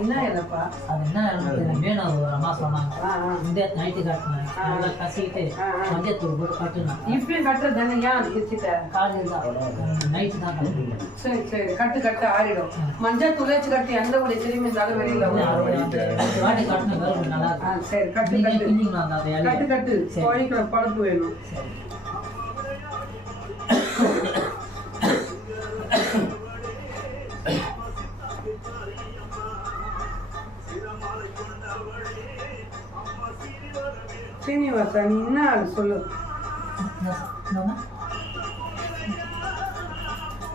என்ன இல்லப்பா அது என்ன வேணும் ஒரு அம்மா சொன்னாங்க இந்த நைட்டு கட்டினேன் நல்லா கசிக்கிட்டு மஞ்சத்தூள் போட்டு கட்டுனேன். இப்பயும் கட்டுறது தானே, ஏன் அது வச்சுட்ட? காலையில் தான் நைட்டு தான் கட்டணும். சரி சரி, கட்டு ஆறிடும். மஞ்சள் துளைச்சு கட்டி எந்த ஒரு திரும்பி இருந்தாலும் வெளியில வாட்டி கட்டின வேறு நல்லா இருக்கும். சரி கட்டு கட்டு கோழிக்கிற பழப்பு வேணும். சீனிவாசா, நீ என்ன அது சொல்லு,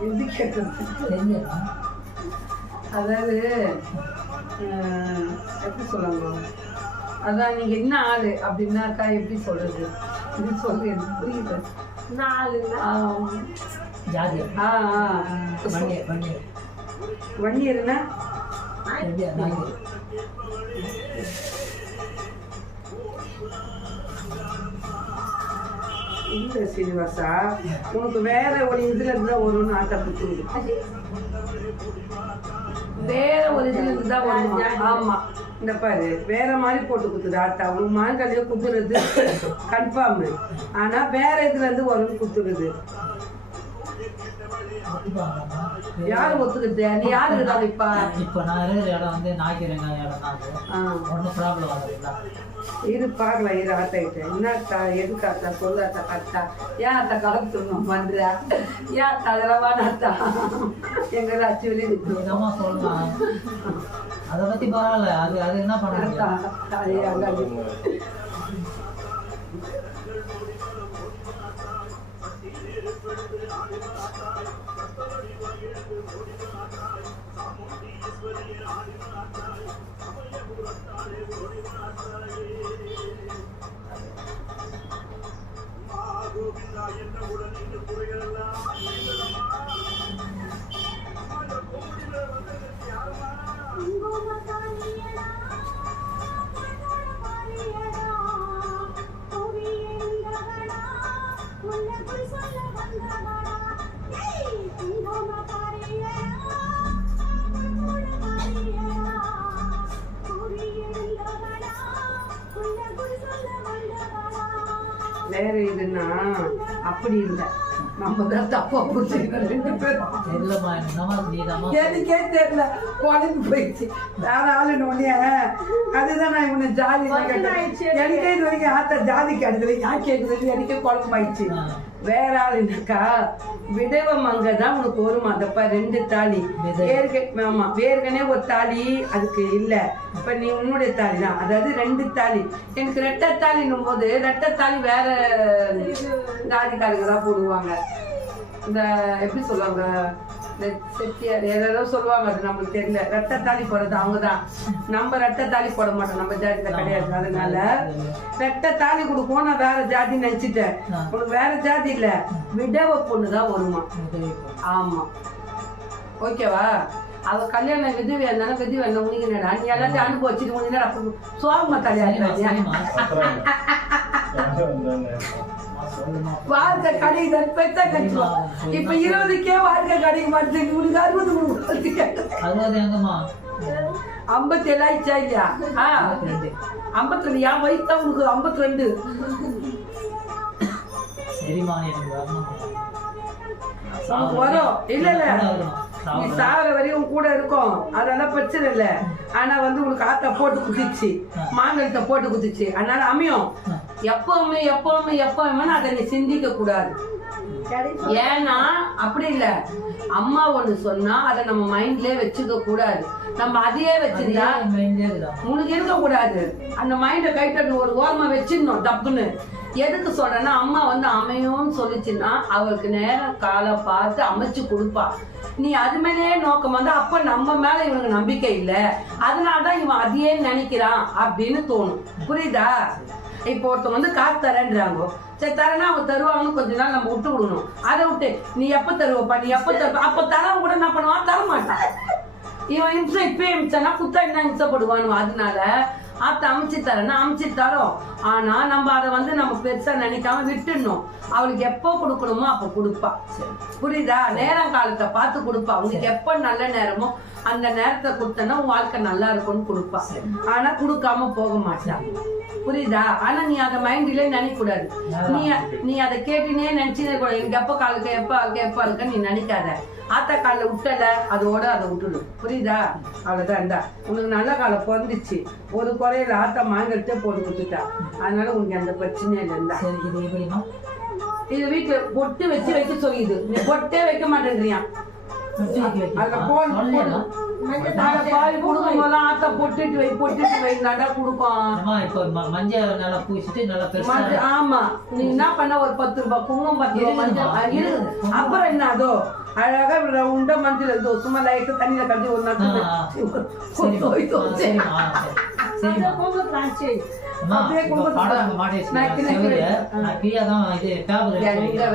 எப்படி கேட்கறது? அதாவது எப்படி சொல்லுங்க, அதான் நீங்க என்ன ஆளு அப்படின்னாக்கா எப்படி சொல்றது, இது சொல்லு, எனக்கு புரியுது. வன்னியர்னா இல்ல சீனிவாசா, உனக்கு வேற ஒரு இதுல இருந்தா வரும்னு ஆட்டப்பட்டு, வேற ஒரு இதுல இருந்தா வரும். ஆமா, இந்த பாரு வேற மாதிரி போட்டு குத்துது ஆட்டா. உனக்கு மாங்காலியோ குத்துறது கன்ஃபார்ம், ஆனா வேற இதுல இருந்து வரும்னு குத்துறது. யாரு ஒத்துக்கிட்டு? நீ யாரு இருக்காது இப்ப? இப்ப நான் இருக்கிற இடம் வந்து நாய்க்கிறேங்க இடம் தான். ஒன்றும் ப்ராப்ளம் ஆகுதுங்களா? இரு பார்க்கலாம், இரு ஆட்டாயிட்ட என்னத்தா எதுக்காத்தா சொல்லாத்தா கரெக்டா. ஏன் அத்தா கலந்துடணும் பண்றியா? ஏன் தளரவானாத்தா எங்க அச்சு வெளியே நிற்கமா சொல்லலாம். அதை பத்தி பரவாயில்ல, அது என்ன பண்ணுறா? வேற இதுன்னா அப்படி இல்லை, நம்ம தான் தப்பா புரிஞ்சுக்கணும் ரெண்டு பேரும். எனக்கே தெரியல, குழம்பு போயிடுச்சு. வேற ஆளுன்னு ஒன்னே அதுதான் நான் இவனை ஜாதி கேட்டேன். எனக்கே இது வரைக்கும் ஆத்தா ஜாதி கேட்டதுல யார் கேட்குறது எனக்கே குழம்பாயிடுச்சு. வேற ஆளுனாக்கா விதவ மங்க தான் உனக்கு வருமா? அதப்பா ரெண்டு தாலி ஆமா, வேர்கனே ஒரு தாலி அதுக்கு இல்ல. இப்ப நீ உன்னுடைய தாலி தான், அதாவது ரெண்டு தாலி. எனக்கு ரெட்டை தாலின்னும் போது ரெட்டை தாலி வேற ஜாதிக்காரங்க தான் போடுவாங்க. இந்த எப்படி சொல்லுவாங்க, இந்த செட்டியார் ஏதோ சொல்லுவாங்க, அது நம்மளுக்கு தெரியல. ரெட்டை தாலி போடுறது அவங்கதான், நம்ம ரெட்டை தாலி போட மாட்டோம், நம்ம ஜாதியில கிடையாது. அதனால ரெட்டை தாலி கொடுக்கும். நான் வேற ஜாதி நினைச்சிட்டேன், உனக்கு வேற ஜாதி இல்ல, விடவ பொண்ணுதான் வருமா. ஆமா, ஓகேவா? அவ கல்யாணம் விதவியா இருந்தாலும் விதவியா இருந்தா உனக்கு என்னடா, நீ எல்லாத்தையும் அனுபவிச்சுட்டு உனக்கு அப்ப சோகமா தலையா வாழ்க்கை கிடைக்குது பெத்தா கட்டுவோம். இப்ப 20க்கே வாழ்க்கை கிடைக்க மாட்டேங்குது, உனக்கு 57 ஆயிடுச்சா இல்லையா? 52. என் வயசு தான் உனக்கு 52. வரும் இல்ல இல்ல, நீ சாவர வரையும் கூட இருக்கும், அதெல்லாம் பிரச்சனை இல்ல. ஆனா வந்து உனக்கு ஆத்தா போட்டு குத்திச்சு, மாங்கலத்தை போட்டு குத்திச்சு, அதனால அமையும். எப்பவுமே எப்பவுமே எப்பவுமே அதை நீ சிந்திக்க கூடாது. ஏன்னா அப்படி இல்ல, அம்மா ஒண்ணு சொன்னா அதை நம்ம மைண்ட்லயே வச்சுக்க கூடாது. நம்ம அதையே வச்சிருந்தா உனக்கு இருக்க கூடாது. அந்த மைண்ட கைட்டு ஒரு ஓரமா வச்சிடணும் டப்புன்னு. எதுக்கு சொல்றேன்னா, அம்மா வந்து அமையும்னு சொல்லிச்சுன்னா அவளுக்கு நேரம் காலம் பார்த்து அமைச்சு கொடுப்பா. நீ அது மேலேயே நோக்கம் வந்து அப்ப நம்ம மேல இவனுக்கு நம்பிக்கை இல்ல, அதனாலதான் இவன் அதையே நினைக்கிறான் அப்படின்னு தோணும். புரியுதா? இப்போ ஒருத்தவங்க வந்து காசு தரேன்றாங்க, சரி தரேன்னா அவங்க தருவாங்கன்னு கொஞ்ச நாள் நம்ம விட்டு விடணும். அதை விட்டு நீ எப்ப தருவப்பா, நீ எப்ப தருவ, அப்ப தரவங்க கூட என்ன பண்ணுவான், தர மாட்டான். இவன் இம்சை இப்ப இம்சனா குத்தா என்ன இம்சப்படுவானு. அதனால அத்தை அமைச்சு தரேன்னா அமைச்சு தரோம். ஆனா நம்ம அதை வந்து நம்ம பெருசா நினைக்காம விட்டுடணும். அவளுக்கு எப்போ கொடுக்கணுமோ அப்ப கொடுப்பா. புரியுதா? நேரம் காலத்தை பார்த்து கொடுப்பா. உங்களுக்கு எப்ப நல்ல நேரமோ அந்த நேரத்தை கொடுத்தனா உன் வாழ்க்கை நல்லா இருக்கும்னு கொடுப்பா. ஆனா கொடுக்காம போக மாட்டான். புரியுதா? ஆனா நீ அதை மைண்ட்ல நினைக்க கூடாது. நீ அதை கேட்டுனே நினைச்சுனே கூட எனக்கு எப்ப காலுக்கு எப்ப இருக்க நீ நினைக்காத. ஆத்தா காலில் விட்டல அதோட அதை விட்டுடும். புரியுதா? அவ்வளவுதான். இருந்தா உனக்கு நல்ல காலம் பிறந்துச்சு, ஒரு குறையில ஆத்தா மாங்கல்ட்டே போட்டு கொடுத்துட்டா. அதனால உனக்கு அந்த பிரச்சனையே இல்லைன்னா இது வீட்டுல பொட்டு வச்சு வைக்க சொல்லிது. நீ பொட்டே வைக்க மாட்டேன்றியா? அதுல போன் பால் கொடுக்கும் போதெல்லாம் ஆத்தா பொட்டுட்டு வை நடா கொடுப்போம். ஆமா, நீ என்ன பண்ண ஒரு 10 ரூபாய் குங்குமம் 10 ரூபாய் மஞ்சள் அப்புறம் என்ன அதோ அழகா ரவுண்டா மஞ்சள் இருந்தோ சும்மா லைட்டா தண்ணியில கட்டி ஒரு நாள்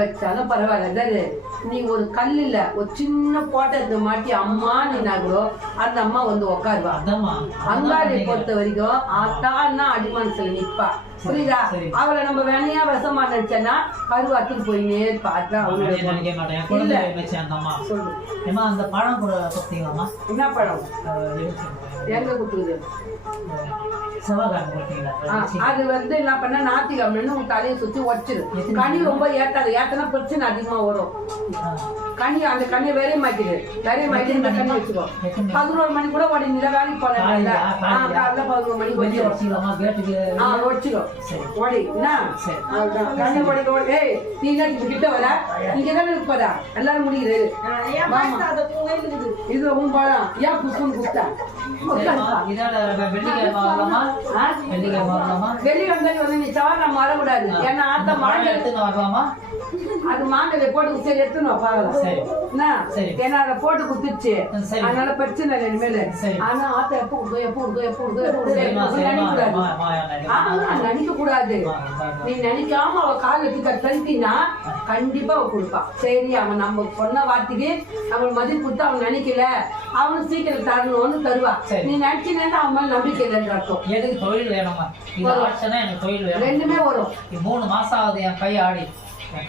வச்சாலும் பரவாயில்ல. நீ ஒரு கல்லுல ஒரு சின்ன போட்டத்தை மாட்டி அம்மா நீனாங்களோ அந்த அம்மா வந்து உக்காருவா. அங்காளி பொறுத்த வரைக்கும் ஆத்தான்னா அடிமனசுல நிப்பா. புரியுதா? அவளை நம்ம வேணையா விஷமா நினைச்சேன்னா கருவாத்துக்கு போயினே இருப்பா. அதான் அந்த பழம் கூட என்ன பழம் எங்க குத்துக்குது? அது வந்து என்ன பண்ண ஞாயிற்றுக்கிழமை உங்க தலையை சுத்தி உடச்சிரு. கனி ரொம்ப ஏத்தாது. ஏத்தனா பிரச்சனை அதிகமா வரும். கனி அந்த கனியை வேறைய மாட்டிடு. வேறைய மாட்டி இந்த கனி வச்சுக்கோ. 11 மணி கூட ஓடி நில வேலைக்கு போனேன். காலைல 11 மணிக்கு ஒடிச்சிடும் ஓடி. என்ன கனி ஓடி ஏய் நீ என்ன கிட்ட வர? இங்கதானே இருப்பதா? எல்லாரும் முடியுது. இது உன் பழம் ஏன் புஷ்பம் குப்தா வெள்ளிக்கிழமை நீ சவாரி வரக்கூடாது. ஏன்னா ஆத்த மாங்கல் எடுத்துன்னு வரலாமா? அது மாங்கலை போட்டு சரி எடுத்துன்னு பாக்கலாம். ஏன்னா அதை போட்டு குத்துச்சு. அதனால பிரச்சனை இல்லை இனிமேல. ஆனா ஆத்த எப்ப நினைக்க கூடாது. நீ நினைக்காம அவ கால் வச்சு தட்டினா கண்டிப்பா அவ கொடுப்பா. சரி அவன் நம்ம சொன்ன வார்த்தைக்கு அவன் மதிப்பு கொடுத்து அவன் நினைக்கல அவனு சீக்கிரம் தரணும்னு தருவா. நீ நினைச்சினா அவன் மேல நம்பிக்கை இல்லைன்னு அர்த்தம். எனக்கு தொழில் வேணுமா? எனக்கு தொழில் வேணும். ரெண்டுமே வரும். 3 மாசம் ஆகுது என் கை ஆடி.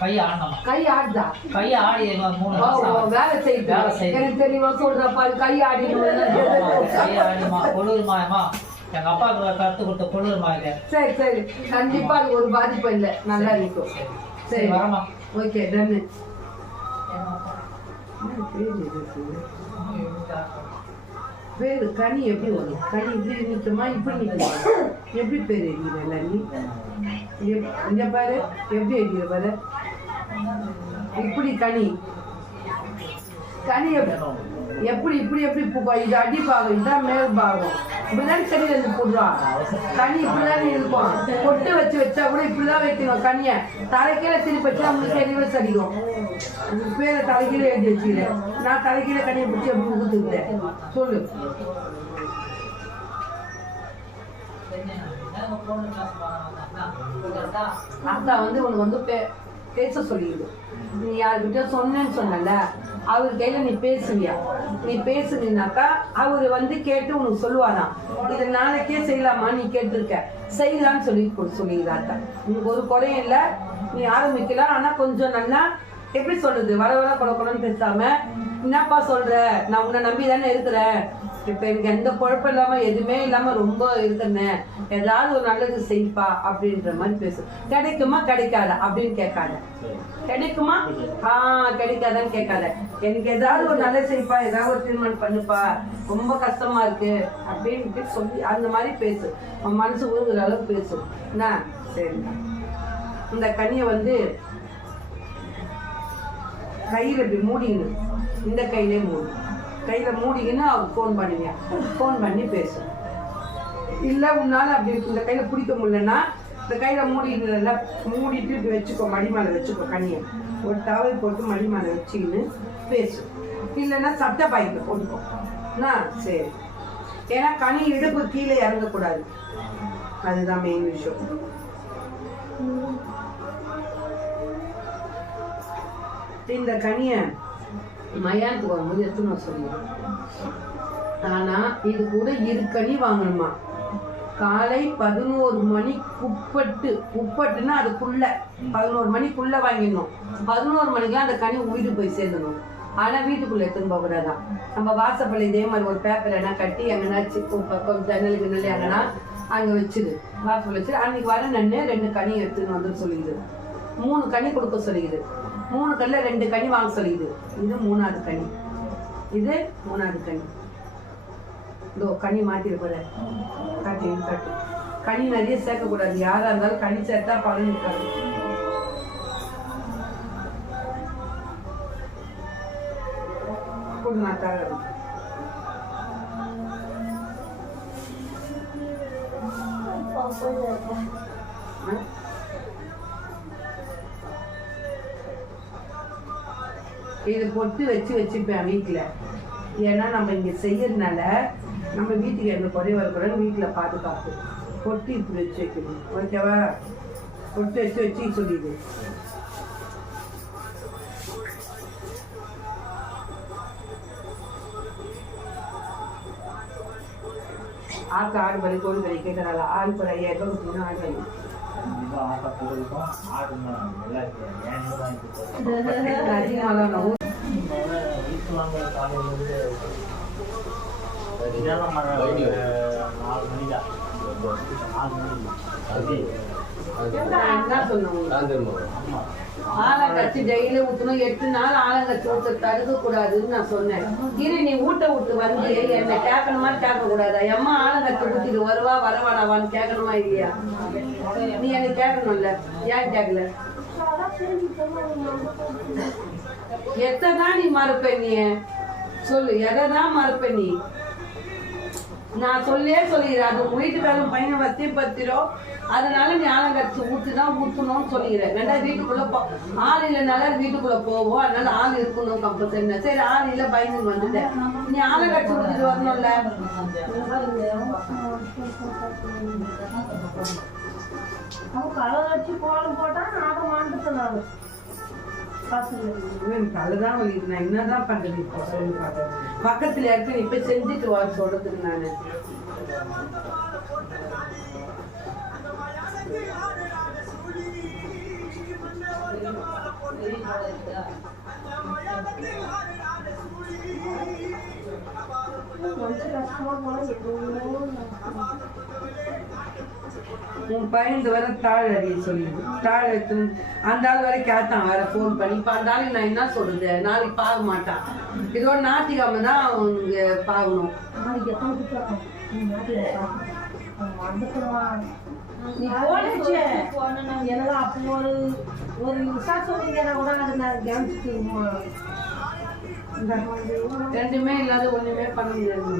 கை ஆடணும். கை ஆடுதா? கை ஆடி 3 மாசம் வேலை செய்யுது. எனக்கு தெரியவா சொல்றப்பா கை ஆடிடுமா கொழுருமாயமா எங்க அப்பா கத்து கொடுத்த கொழுருமா இது. சரி சரி கண்டிப்பா அது ஒரு பாதிப்பு இல்லை. நல்லா இருக்கும். சரி வரமா? ஓகே டன்னு. பேரு கனி எப்படி வரும்? கனி இப்படி நிற்குமா இப்படி நிற்குமா? எப்படி பேர் எழுதிடுற நீ? இங்க பாரு எப்படி எழுதிடுற பாரு. இப்படி கனி கனி எப்படி இப்படி எப்படி பூக்கும்? இது அடி பாகம், இதுதான் மேல் பாகம். இப்படிதான் செடியில இருந்து போடுறான். கனி இப்படிதான் இருக்கும். பொட்டு வச்சா கூட இப்படிதான் வைக்கணும். கனிய தலைக்கீழ திருப்பி வச்சா நம்மளுக்கு எதுவே சரிக்கும். பேரை தலைக்கீழ எழுதி வச்சுக்கிறேன். நான் தலைக்கீழ கனியை பிடிச்சி எப்படி ஊத்துக்கிறேன் சொல்லு. அக்கா வந்து உனக்கு வந்து பேச சொல்லிடுது. நீ யாருக்கிட்ட சொன்னேன்னு சொன்னல அவரு கையில நீ பேசுவியா? நீ பேசுனீனாக்கா அவரு வந்து கேட்டு உனக்கு சொல்லுவாராம். இதை நாளைக்கே செய்யலாமா? நீ கேட்டிருக்க செய்யலான்னு சொல்லிடுறாக்கா. உனக்கு ஒரு குறையும் இல்லை. நீ ஆரம்பிக்கலாம். ஆனா கொஞ்சம் நல்லா எப்படி சொல்றது வர கொடன்னு பேசாம என்னப்பா சொல்ற நான் உன்னை நம்பி தானே இருக்கிறேன். இப்ப எனக்கு எந்த குழப்பம் இல்லாம எதுவுமே இல்லாம ரொம்ப இருக்கிறேன். ஏதாவது ஒரு நல்லது செய்ப்பா அப்படின்ற மாதிரி பேசு. கிடைக்குமா கிடைக்காத அப்படின்னு கேட்காத. கிடைக்குமா கிடைக்காதான்னு கேட்காத. எனக்கு ஏதாவது ஒரு நல்லது செய்ப்பா, ஏதாவது ஒரு திருமணம் பண்ணுப்பா, ரொம்ப கஷ்டமா இருக்கு அப்படின்னு சொல்லி அந்த மாதிரி பேசு. உன் மனசு ஊறுகிற அளவுக்கு பேசு. என்ன சரி. இந்த கனியை வந்து கையில இப்படி மூடிக்கணும். இந்த கையிலே மூடு. கையில மூடிக்கின்னு அவங்க ஃபோன் பண்ணி பேசும். இல்லை உன்னால அப்படி இந்த கையில பிடிக்க முடியலன்னா இந்த கையில மூடிட்டு இப்படி வச்சுக்கோ. மடிமாலை வச்சுக்கோ. கனியை ஒரு டவல் போட்டு மடிமாலை வச்சுக்கின்னு பேசும். இல்லைன்னா சட்டை பாய்க்க போட்டுக்கோ. சரி. ஏன்னா கனி இடுப்பு கீழே இறங்கக்கூடாது. அதுதான் மெயின் விஷயம். இந்த கனிய மயானத்துக்கு வரும்போது எத்தனை சொல்லிடுறோம். ஆனா இது கூட 2 கனி வாங்கணுமா. காலை 11 மணி உப்பட்டுன்னா அதுக்குள்ள 11 மணிக்குள்ள வாங்கிடணும். 11 மணிக்கெல்லாம் அந்த கனி வீடு போய் சேர்ந்துடும். ஆனா வீட்டுக்குள்ள எடுத்துன்னு போக கூடாதான். நம்ம வாசப்பள்ளி இதே மாதிரி ஒரு பேப்பர் என்ன கட்டி எங்கன்னாச்சும் பக்கம் ஜன்னலுக்கு நல்ல எங்கன்னா அங்க வச்சுது, வாசப்பள்ளி வச்சு அன்னைக்கு வர நன்னு 2 கனி எடுத்துன்னு வந்து சொல்லிடுது. 3 கனி கொடுக்க சொல்லிடுது. 3 கல்ல 2 கனி வாங்க சொல்லிடுது. இது 3வது கனி, இது 3வது கனி. இதோ கனி மாட்டிருப்பத காட்டு காட்டு. கனி நிறைய சேர்க்கக்கூடாது, யாரா இருந்தாலும் கனி சேர்த்தா பலன் இருக்காது. இது பொட்டு வச்சுப்பேன் வீட்டுல. ஏன்னா நம்ம இங்க செய்யறதுனால நம்ம வீட்டுக்கு எந்த குறைவா இருக்கக்கூடாது, வீட்டுல பாதுகாப்பு. பொட்டு இப்படி வச்சு வைக்கணும், ஓகேவா? பொட்டு வச்சு சொல்லிடு. ஆக்கு 6 பலி கோழி பலி கேட்கறாள். ஆளுக்கு ஒரு 5000 ரூபாய் கொடுத்தீங்கன்னா ஆடு என்ன சொன்னோம்? ஆலங்கச்சி டெய்லி ஊற்றணும். 8 நாள் ஆலங்கச்சி ஊற்ற தடுக்க கூடாதுன்னு நான் சொன்னேன். இரு நீ ஊட்ட விட்டு வந்து என்ன கேட்கணுமா கேட்க கூடாதா? எம்மா ஆலங்கச்சி ஊத்திட்டு வருவா வரவானாவான்னு கேட்கணுமா இல்லையா? நீ எனக்கு கேட்கணும்ல, ஏன் கேட்கல? எத்தான் நீ மறுப்ப? நீ சொல்லு, எதைதான் மறுப்ப நீ? நான் சொல்லிடுறேன். அது வீட்டுக்காரன் பையனை வத்தி பத்திரும், அதனால நீ ஆலங்கச்சி ஊற்றிதான் ஊற்றணும்னு சொல்லிடுறேன். 2 வீட்டுக்குள்ள ஆள் இல்லைனால வீட்டுக்குள்ள போவோம், அதனால ஆள் இருக்கணும் கம்பல்சரி. சரி ஆள் இல்லை பயந்துன்னு வந்துட்டேன். நீ ஆலங்கச்சி ஊற்றிட்டு வரணும்ல. தலைதான் வலிக்குது, நான் என்னதான் பண்றது? பக்கத்துல இருக்கு, இப்ப செஞ்சுட்டு வா சொல்றதுக்கு நானு. உன் பையன் வர தாழ் அடிய சொல்லிடு. தாழ் எடுத்து அந்த ஆள் வரை கேட்டான், வேற ஃபோன் பண்ணி. இப்போ அந்த ஆளுக்கு நான் என்ன சொல்றது? நாளைக்கு பார்க்க மாட்டான். இதோட ஞாயிற்றுக்கிழமை தான் அவங்க பார்க்கணும். நீ போனச்சு என்னதான் அப்போ ஒரு விசாரம் சொன்னீங்கன்னா கூட அது நான் கவனிச்சுட்டு ரெண்டுமே இல்லாத ஒண்ணுமே பண்ண முடியாது.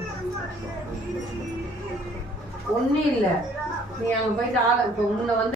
ஒன்னும் இல்லை, நீ அங்க போயிட்டு இப்போ உன்னை வந்து